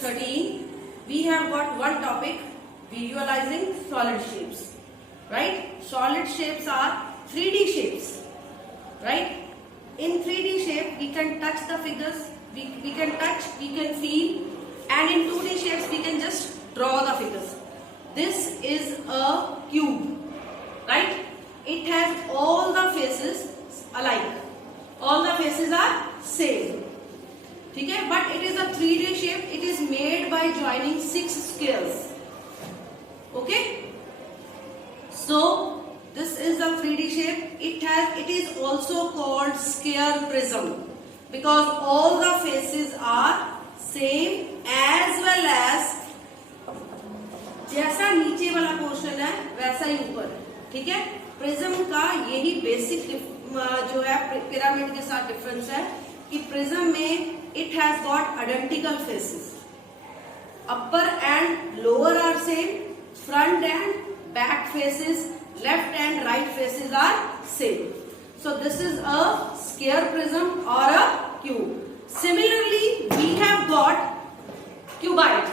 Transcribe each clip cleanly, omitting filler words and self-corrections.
13, we have got one topic, visualizing solid shapes, right? Solid shapes are 3D shapes, right? In 3D shape, we can touch the figures, we can touch, we can feel, and in 2D shapes, we can just draw the figures. This is a cube, right? It has all the faces alike. All the faces are same. Okay? But it is a 3D shape. It is made by joining 6 squares. Okay? So this is the 3D shape. It is also called square prism because all the faces are same as well as जैसा नीचे वाला portion है वैसा ही ऊपर. ठीक है? Prism का यही बेसिक जो है पिरामिड के साथ डिफरेंस है कि प्रिज्म में it has got identical faces. Upper and lower are same. Front and back faces, left and right faces are same. So this is a square prism or a cube. Similarly, we have got cuboid.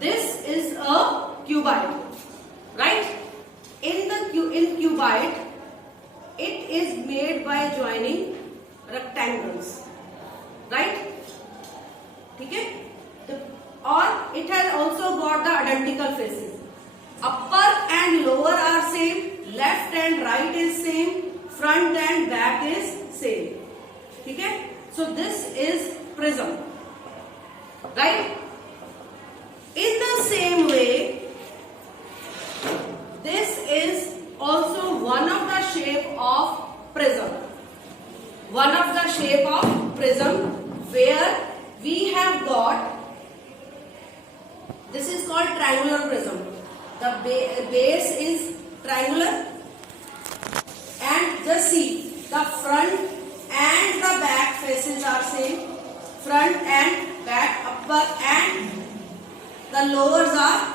This is a cuboid, right? In cuboid, it is made by joining rectangles. Right? Okay? Or it has also got the identical faces. Upper and lower are same, left and right is same, front and back is same. Okay? So this is prism. Right? In the same way, this is also one of the shape of prism. One of the shape of prism where we have got, this is called triangular prism. The base is triangular and just see the front and the back faces are same. Front and back, upper and the lowers are,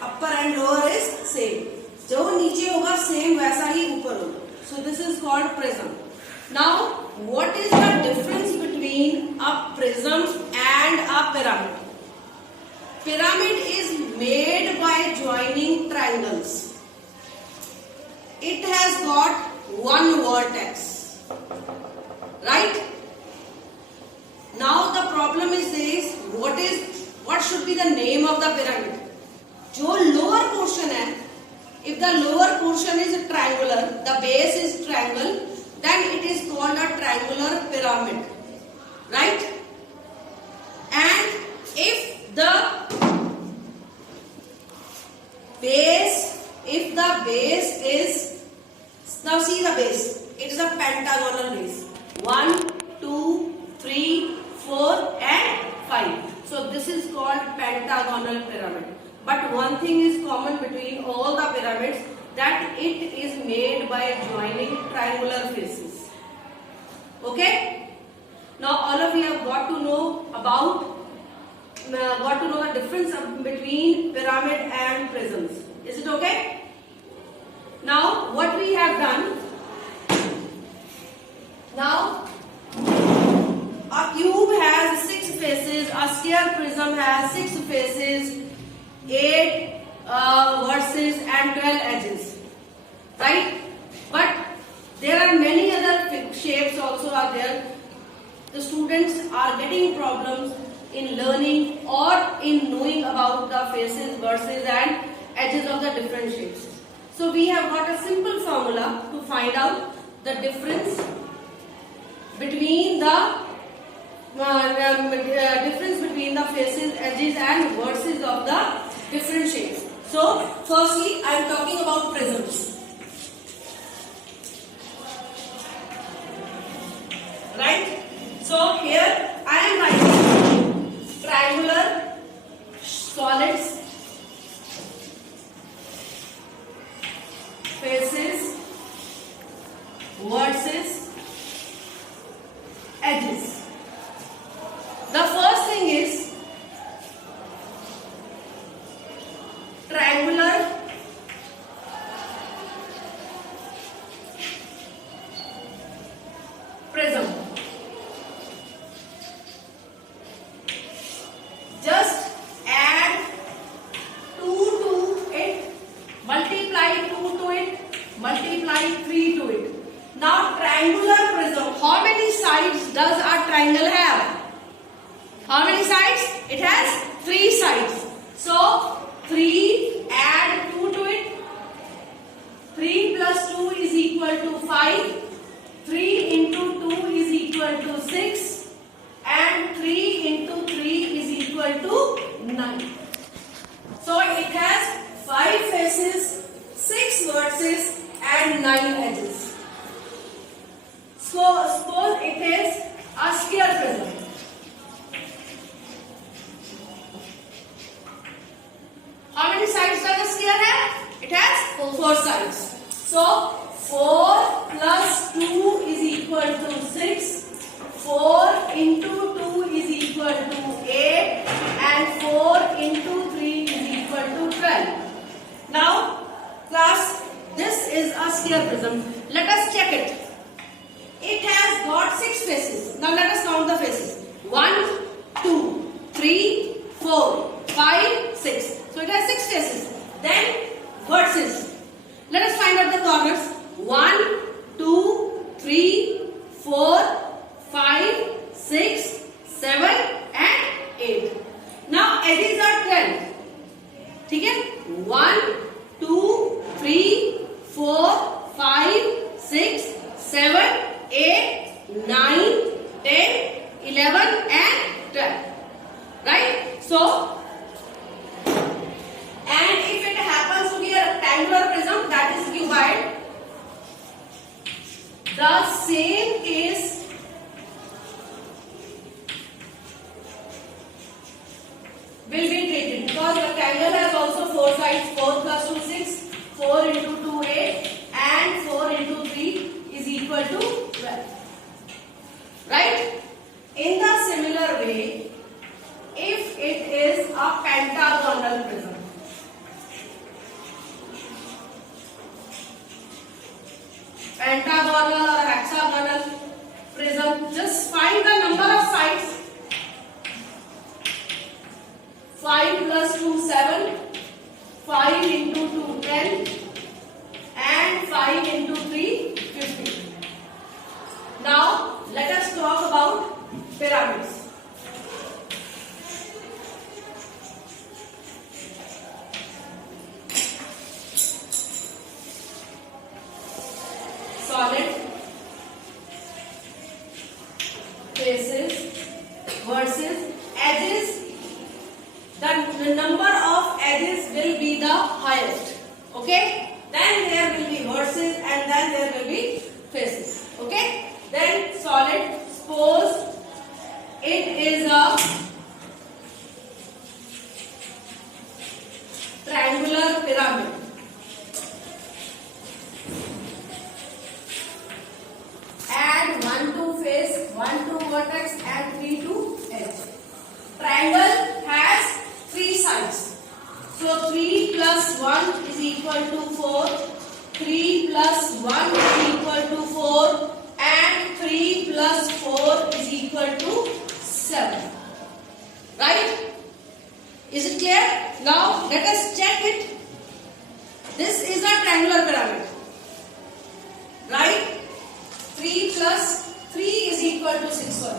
upper and lower is same. जो नीचे होगा same वैसा ही ऊपर होगा. So this is called prism. Now, what is the difference between a prism and a pyramid? Pyramid is made by joining triangles. It has got one vertex, right? Now the problem is this: what should be the name of the pyramid? जो lower portion है, if the lower portion is triangular, the base is triangle, then it is called a triangular pyramid, right? And if the base is, now see the base, it is a pentagonal base, 1, 2, 3, 4 and 5. So this is called pentagonal pyramid. But one thing is common between all the pyramids, that it is made by joining triangular faces. Okay? Now all of you have got to know the difference between pyramid and prisms. Is it okay? Now what we have done, now a cube has 6 faces, a square prism has 6 faces, 8 verses and 12 edges, right? But there are many other shapes also are there. The students are getting problems in learning or in knowing about the faces, verses and edges of the different shapes. So we have got a simple formula to find out the difference between the faces, edges and verses of the different shapes. So, firstly, I am talking about prisms. Right? So, here I am writing triangular solids, faces, verses, edges. The first thing is triangular It has 3 sides. So 3, add 2 to it. 3 plus 2 is equal to 5. 3 into 2 is equal to 6. And 3 into 3 is equal to 9. So it has 5 faces, 6 vertices and 9 edges. So suppose it is a sphere prism. How many sides does a sphere have? It has 4 sides. So 4 plus 2 is equal to 6. 4 into 2 is equal to 8 and 4 into 3 is equal to 12. Now class, this is a sphere prism. Let us check it. It has got 6 faces. Now let us count the faces. 1, 2, 3, 4, 5, 6. So it has 6 faces. Then vertices. Let us find out the corners. 1, 2, 3, 4, 5, 6, 7 and 8. Now edges are 12. ठीक है? 1, 2, 3, 4, 5, 6, 7, 8, 9, 10, 11 and 12. Right? So, and if it happens to be a rectangular prism, that is cuboid, the same case will be treated, because rectangle has also 4 sides. 4 plus 2 6, 4 into 2 8 and 4 into 3 is equal to 12. Right? In the similar way, if it is a pentagonal prism, pentagonal or hexagonal prism, just find the number of sides. 5 plus 2 7, 5 into 2 10 and 5 into 3 15. Now let us talk about pyramids. Solid, faces, vertices, edges. The number of edges will be the highest. Okay? Then there will be vertices and then there will be faces. Okay? Then solid, suppose it is a triangular pyramid. Add 1 to face, 1 to vertex and 3 to edge. Triangle has 3 sides. So 3 plus 1 is equal to 4. 3 plus 1 is equal to 4. And 3 plus 4 is equal to 7. Right? Is it clear? Now let us check it. This is a triangular pyramid. Right? 3 plus 3 is equal to 6 1.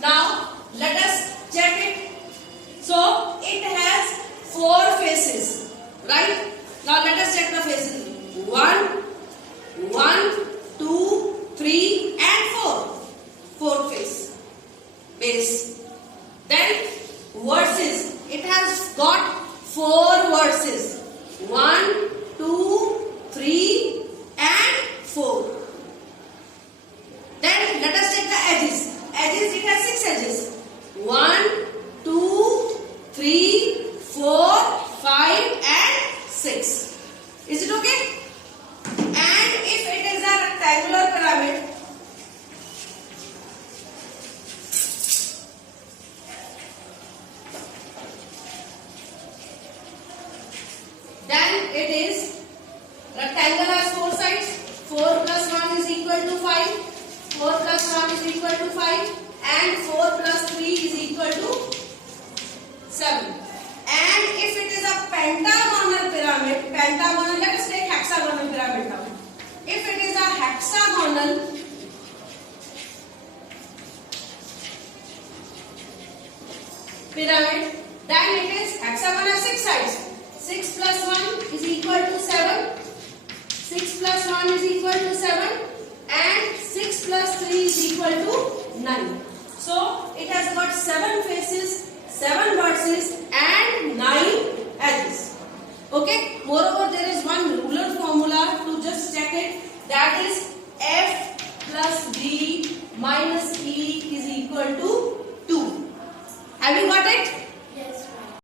Now let us check it. So it has 4 faces. Right? Now let us check the faces. 1, 2, 3 and 4. 4th face. Base. Then vertices. It has got 4 vertices. 1, 2, 3 and 4. Then let us check the edges. Edges, it has 6 edges. 1, 2, 3, 4, 5 and 6. Is it okay? And if it is a rectangular pyramid, then it is pyramid, then it is hexagon has 6 sides. 6 plus 1 is equal to 7. 6 plus 1 is equal to 7 and 6 plus 3 is equal to 9. So it has got 7 faces, 7 vertices and 9 edges. Okay. Moreover, there is one ruler formula to just check it. That is F plus B minus E is equal to 2. Have you got it?